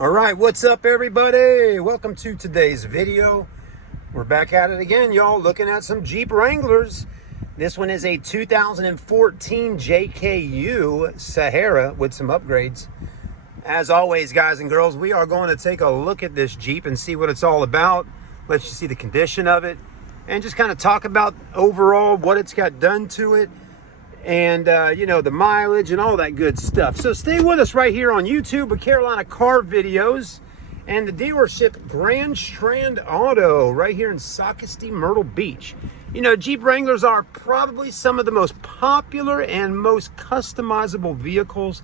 All right, what's up everybody? Welcome to today's video. We're back at it again, y'all, looking at some Jeep Wranglers. This one is a 2014 JKU Sahara with some upgrades. As always, guys and girls, we are going to take a look at this Jeep and see what it's all about. Let you see the condition of it and just kind of talk about overall what it's got done to it. And you know, the mileage and all that good stuff. So stay with us right here on YouTube with Carolina Car Videos and the dealership Grand Strand Auto right here in Socastee, Myrtle Beach. You know, Jeep Wranglers are probably some of the most popular and most customizable vehicles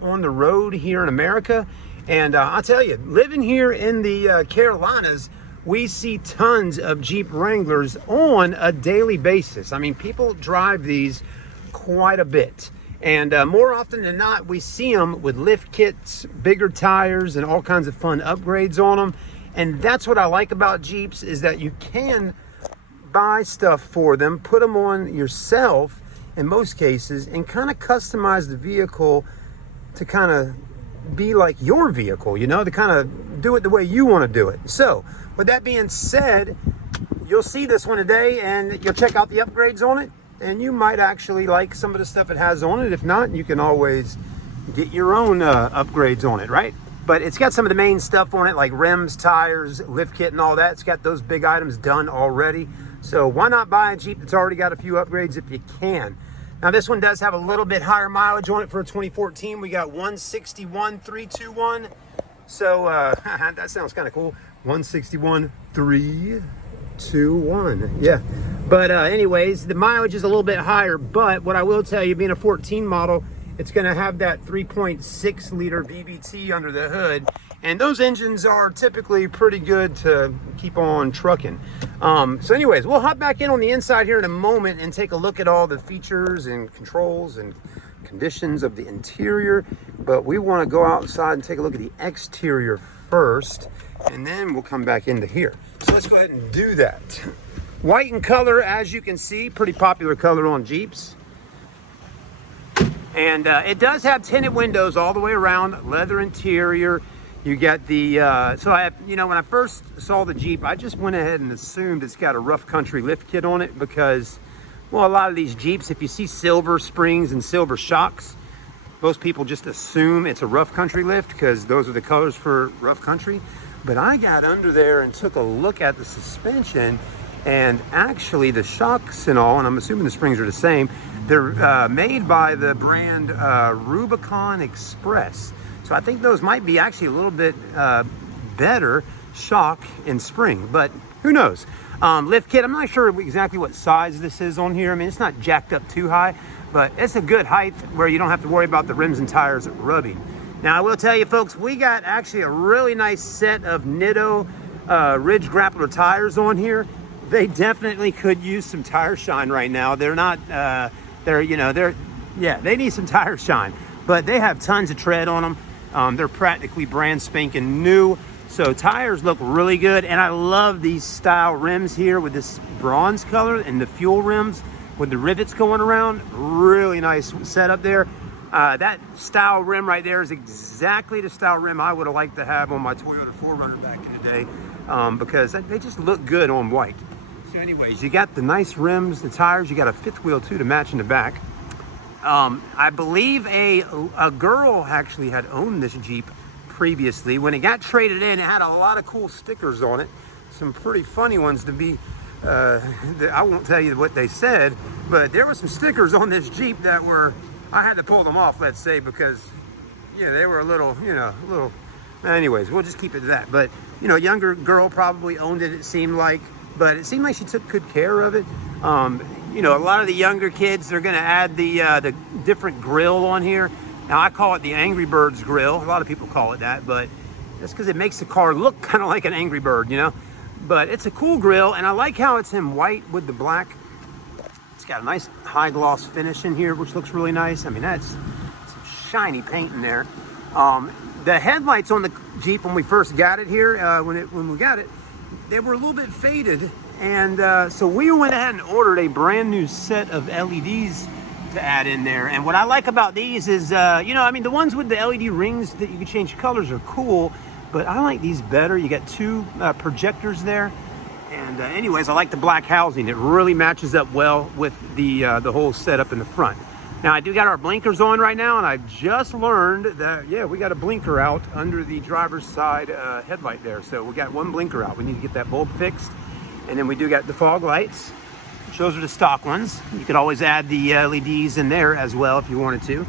on the road here in America. And I'll tell you, living here in the Carolinas, we see tons of Jeep Wranglers on a daily basis. I mean, people drive these quite a bit, and more often than not we see them with lift kits, bigger tires, and all kinds of fun upgrades on them. And that's what I like about Jeeps, is that you can buy stuff for them, put them on yourself in most cases, and kind of customize the vehicle to kind of be like your vehicle, you know, to kind of do it the way you want to do it. So with that being said, you'll see this one today and you'll check out the upgrades on it. And you might actually like some of the stuff it has on it. If not, you can always get your own upgrades on it, right? But it's got some of the main stuff on it, like rims, tires, lift kit, and all that. It's got those big items done already. So why not buy a Jeep that's already got a few upgrades if you can? Now, this one does have a little bit higher mileage on it for a 2014. We got 161,321. So that sounds kind of cool. 161,321. Yeah. But anyways, the mileage is a little bit higher, but what I will tell you, being a 14 model, it's going to have that 3.6 liter VVT under the hood, and those engines are typically pretty good to keep on trucking. So anyways, we'll hop back in on the inside here in a moment and take a look at all the features and controls and conditions of the interior, but we want to go outside and take a look at the exterior first, and then we'll come back into here. So let's go ahead and do that. White in color, as you can see, pretty popular color on Jeeps. And it does have tinted windows all the way around, leather interior. You got the, you know, when I first saw the Jeep, I just went ahead and assumed it's got a rough country lift kit on it because, well, a lot of these Jeeps, if you see silver springs and silver shocks, most people just assume it's a rough country lift because those are the colors for rough country. But I got under there and took a look at the suspension, and actually the shocks and all, and I'm assuming the springs are the same, they're made by the brand Rubicon Express. So I think those might be actually a little bit better shock and spring, but who knows. Lift kit, I'm not sure exactly what size this is on here. I mean, it's not jacked up too high, but it's a good height where you don't have to worry about the rims and tires rubbing. Now, I will tell you folks, we got actually a really nice set of Nitto Ridge Grappler tires on here. They definitely could use some tire shine right now. They're not, they need some tire shine, but they have tons of tread on them. They're practically brand spanking new. So tires look really good. And I love these style rims here with this bronze color and the fuel rims with the rivets going around. Really nice setup there. That style rim right there is exactly the style rim I would have liked to have on my Toyota 4Runner back in the day, because they just look good on white. So anyways, you got the nice rims, the tires, you got a fifth wheel too to match in the back. I believe a girl actually had owned this Jeep previously. When it got traded in, it had a lot of cool stickers on it. Some pretty funny ones to be, I won't tell you what they said, but there were some stickers on this Jeep that were, I had to pull them off, let's say, because, you know, they were a little, anyways, we'll just keep it to that. But, you know, a younger girl probably owned it, it seemed like. But it seemed like she took good care of it. You know, a lot of the younger kids, they're going to add the different grill on here. Now, I call it the Angry Birds grill. A lot of people call it that, but that's because it makes the car look kind of like an Angry Bird, you know. But it's a cool grill, and I like how it's in white with the black. It's got a nice high gloss finish in here, which looks really nice. I mean, that's some shiny paint in there. The headlights on the Jeep when we first got it here, when we got it, they were a little bit faded, and so we went ahead and ordered a brand new set of LEDs to add in there. And what I like about these is, you know, I mean, the ones with the LED rings that you can change colors are cool, but I like these better. You got two projectors there. And anyways, I like the black housing. It really matches up well with the whole setup in the front. Now, I do got our blinkers on right now, and I've just learned that, yeah, we got a blinker out under the driver's side headlight there. So we got one blinker out. We need to get that bulb fixed. And then we do got the fog lights. Those are the stock ones. You could always add the LEDs in there as well if you wanted to.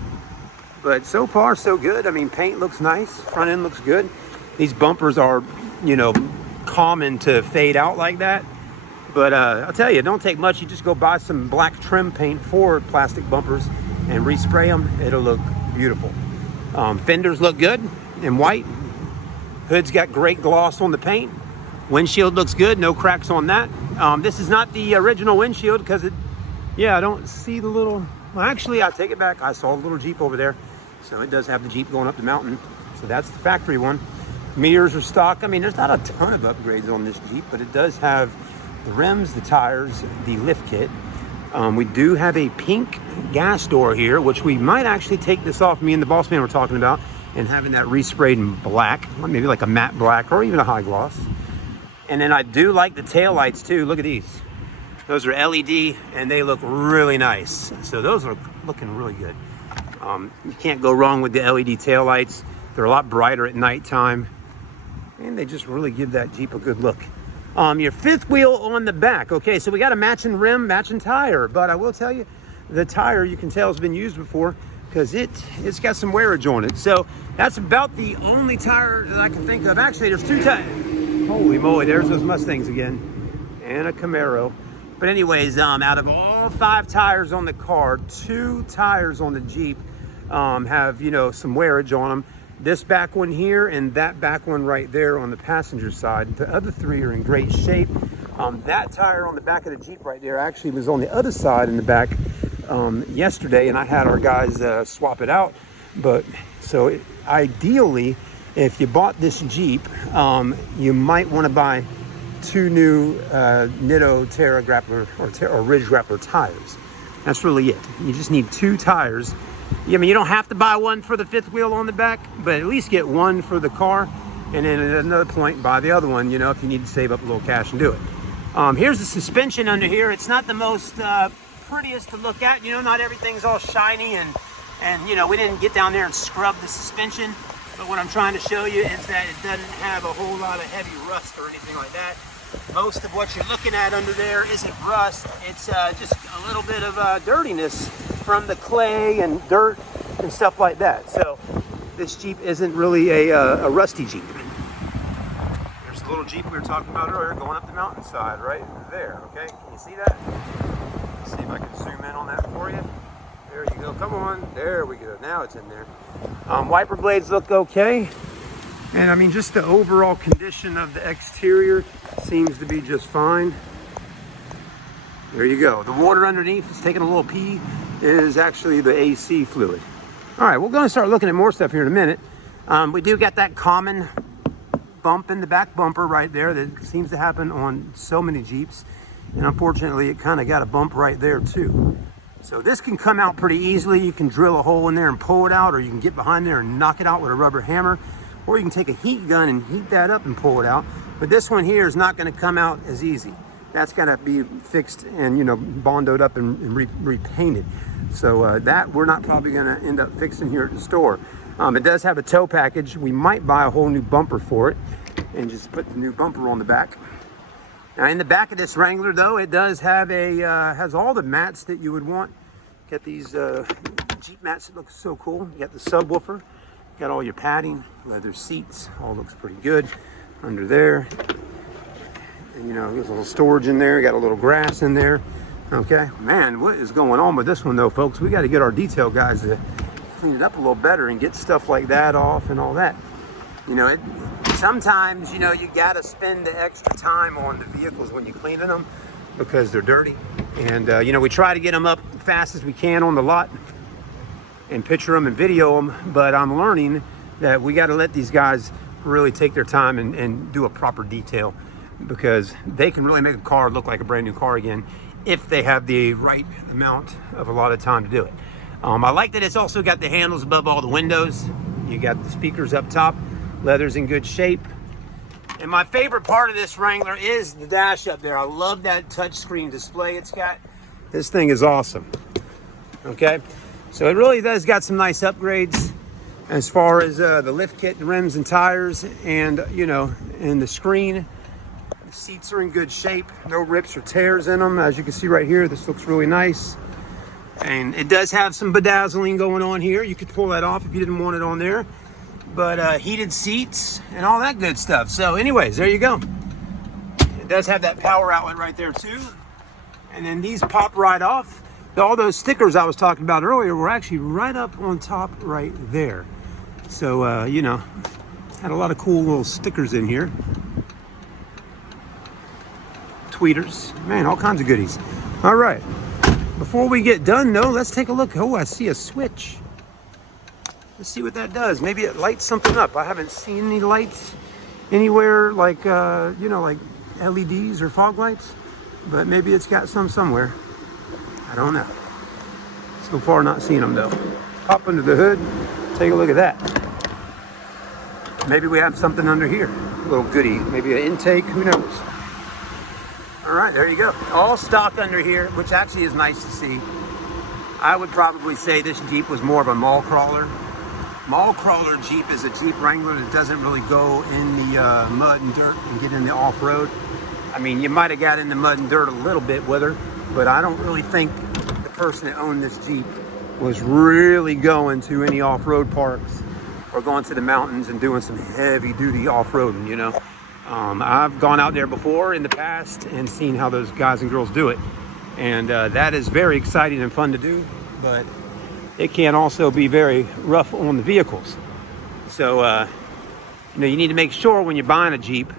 But so far, so good. I mean, paint looks nice. Front end looks good. These bumpers are, you know, common to fade out like that. But I'll tell you, it don't take much. You just go buy some black trim paint for plastic bumpers and respray them. It'll look beautiful. Fenders look good in white. Hood's got great gloss on the paint. Windshield looks good, no cracks on that. This is not the original windshield because it, yeah, I don't see the little, well, actually, I take it back. I saw the little Jeep over there. So it does have the Jeep going up the mountain. So that's the factory one. Mirrors are stock. I mean, there's not a ton of upgrades on this Jeep, but it does have the rims, the tires, the lift kit. We do have a pink gas door here, which we might actually take this off. Me and the boss man were talking about, and having that resprayed in black, maybe like a matte black or even a high gloss. And then I do like the tail lights too. Look at these. Those are LED and they look really nice. So those are looking really good. You can't go wrong with the LED tail lights. They're a lot brighter at nighttime and they just really give that Jeep a good look. Your fifth wheel on the back. Okay, so we got a matching rim, matching tire, but I will tell you, the tire you can tell has been used before because it's got some wearage on it. So that's about the only tire that I can think of. Actually, there's two tires. Holy moly, there's those Mustangs again, and a Camaro. But anyways, out of all 5 tires on the car, 2 tires on the Jeep have, you know, some wearage on them. This back one here and that back one right there on the passenger side. The other 3 are in great shape. That tire on the back of the Jeep right there actually was on the other side in the back yesterday, and I had our guys swap it out. But so ideally, if you bought this Jeep, you might want to buy 2 new Nitto Terra Grappler or Ridge Grappler tires. That's really it. You just need 2 tires. I mean, you don't have to buy one for the 5th wheel on the back, but at least get one for the car. And then at another point, buy the other one, you know, if you need to save up a little cash and do it. Here's the suspension under here. It's not the most prettiest to look at. You know, not everything's all shiny and you know, we didn't get down there and scrub the suspension. But what I'm trying to show you is that it doesn't have a whole lot of heavy rust or anything like that. Most of what you're looking at under there isn't rust. It's just a little bit of dirtiness from the clay and dirt and stuff like that. So this Jeep isn't really a rusty Jeep. There's the little Jeep we were talking about earlier going up the mountainside right there, okay? Can you see that? Let's see if I can zoom in on that for you. There you go, come on, there we go, now it's in there. Wiper blades look okay. And I mean, just the overall condition of the exterior seems to be just fine. There you go. The water underneath is taking a little pee. It is actually the AC fluid. All right, we're going to start looking at more stuff here in a minute. We do got that common bump in the back bumper right there that seems to happen on so many Jeeps. And unfortunately, it kind of got a bump right there too. So this can come out pretty easily. You can drill a hole in there and pull it out, or you can get behind there and knock it out with a rubber hammer, or you can take a heat gun and heat that up and pull it out. But this one here is not going to come out as easy. That's got to be fixed and, you know, bondoed up and repainted. So that we're not probably going to end up fixing here at the store. It does have a tow package. We might buy a whole new bumper for it and just put the new bumper on the back. Now in the back of this Wrangler though, it does have has all the mats that you would want. Got these Jeep mats that look so cool. You got the subwoofer, got all your padding, leather seats, all looks pretty good under there. And you know, there's a little storage in there, got a little grass in there. Okay, man, what is going on with this one though, folks? We got to get our detail guys to clean it up a little better and get stuff like that off and all that. You know, sometimes, you know, you got to spend the extra time on the vehicles when you're cleaning them because they're dirty. And, you know, we try to get them up fast as we can on the lot and picture them and video them. But I'm learning that we got to let these guys really take their time and do a proper detail, because they can really make a car look like a brand new car again if they have the right amount of a lot of time to do it. I like that it's also got the handles above all the windows. You got the speakers up top. Leather's in good shape. And my favorite part of this Wrangler is the dash up there. I love that touchscreen display it's got. This thing is awesome. Okay, so it really does got some nice upgrades as far as the lift kit and rims and tires, and you know, and the screen. The seats are in good shape. No rips or tears in them. As you can see right here, this looks really nice. And it does have some bedazzling going on here. You could pull that off if you didn't want it on there. But heated seats and all that good stuff. So anyways, there you go. It does have that power outlet right there too. And then these pop right off. All those stickers I was talking about earlier were actually right up on top right there. So, you know, had a lot of cool little stickers in here. Tweeters, man, all kinds of goodies. All right. Before we get done though, let's take a look. Oh, I see a switch. Let's see what that does. Maybe it lights something up. I haven't seen any lights anywhere, like, you know, like LEDs or fog lights, but maybe it's got some somewhere. I don't know. So far, not seeing them though. Pop under the hood, take a look at that. Maybe we have something under here. A little goodie, maybe an intake, who knows? All right, there you go. All stock under here, which actually is nice to see. I would probably say this Jeep was more of a mall crawler. Mall crawler Jeep is a Jeep Wrangler that doesn't really go in the mud and dirt and get in the off-road. I mean, you might have got in the mud and dirt a little bit with her, but I don't really think the person that owned this Jeep was really going to any off-road parks or going to the mountains and doing some heavy-duty off-roading, you know. I've gone out there before in the past and seen how those guys and girls do it. And that is very exciting and fun to do, but it can also be very rough on the vehicles. So, you know, you need to make sure when you're buying a Jeep,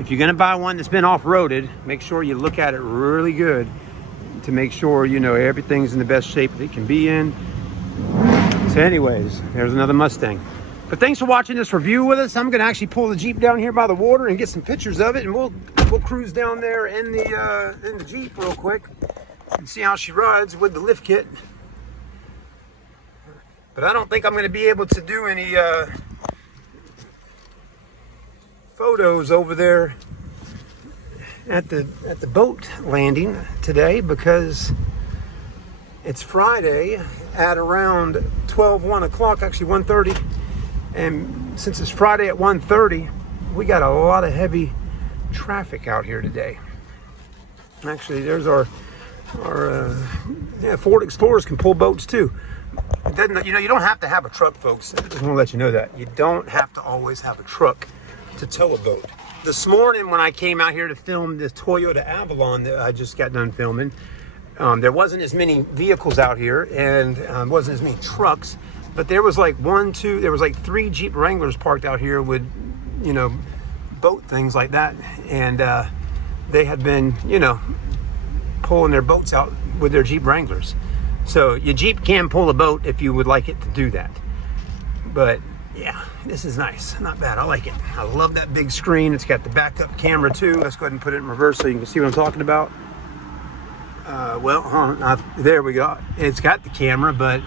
if you're gonna buy one that's been off-roaded, make sure you look at it really good to make sure, you know, everything's in the best shape that it can be in. So anyways, there's another Mustang. But thanks for watching this review with us. I'm gonna actually pull the Jeep down here by the water and get some pictures of it, and we'll cruise down there in the Jeep real quick and see how she rides with the lift kit. But I don't think I'm gonna be able to do any photos over there at the boat landing today, because it's Friday at around 1 o'clock, actually 1:30. And since it's Friday at 1:30, we got a lot of heavy traffic out here today. Actually, there's our Ford Explorers can pull boats too. It doesn't, you know, you don't have to have a truck, folks. I just want to let you know that. You don't have to always have a truck to tow a boat. This morning when I came out here to film this Toyota Avalon that I just got done filming, there wasn't as many vehicles out here, and wasn't as many trucks. But there was like there was like 3 Jeep Wranglers parked out here with, you know, boat things like that. And they had been, you know, pulling their boats out with their Jeep Wranglers. So your Jeep can pull a boat if you would like it to do that. But yeah, this is nice. Not bad. I like it. I love that big screen. It's got the backup camera too. Let's go ahead and put it in reverse so you can see what I'm talking about. There we go. It's got the camera, but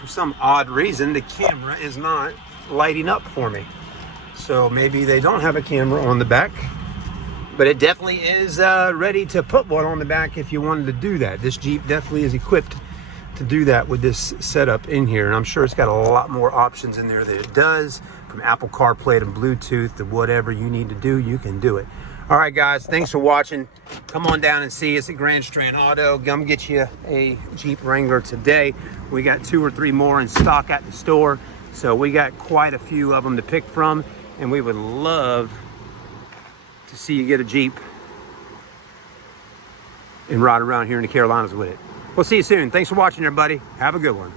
for some odd reason, the camera is not lighting up for me. So maybe they don't have a camera on the back, but it definitely is ready to put one on the back if you wanted to do that. This Jeep definitely is equipped to do that with this setup in here, and I'm sure it's got a lot more options in there that it does, from Apple CarPlay to Bluetooth to whatever you need to do, you can do it. All right, guys, thanks for watching. Come on down and see us at Grand Strand Auto. Come get you a Jeep Wrangler today. We got 2 or 3 more in stock at the store, so we got quite a few of them to pick from, and we would love to see you get a Jeep and ride around here in the Carolinas with it. We'll see you soon. Thanks for watching, everybody. Have a good one.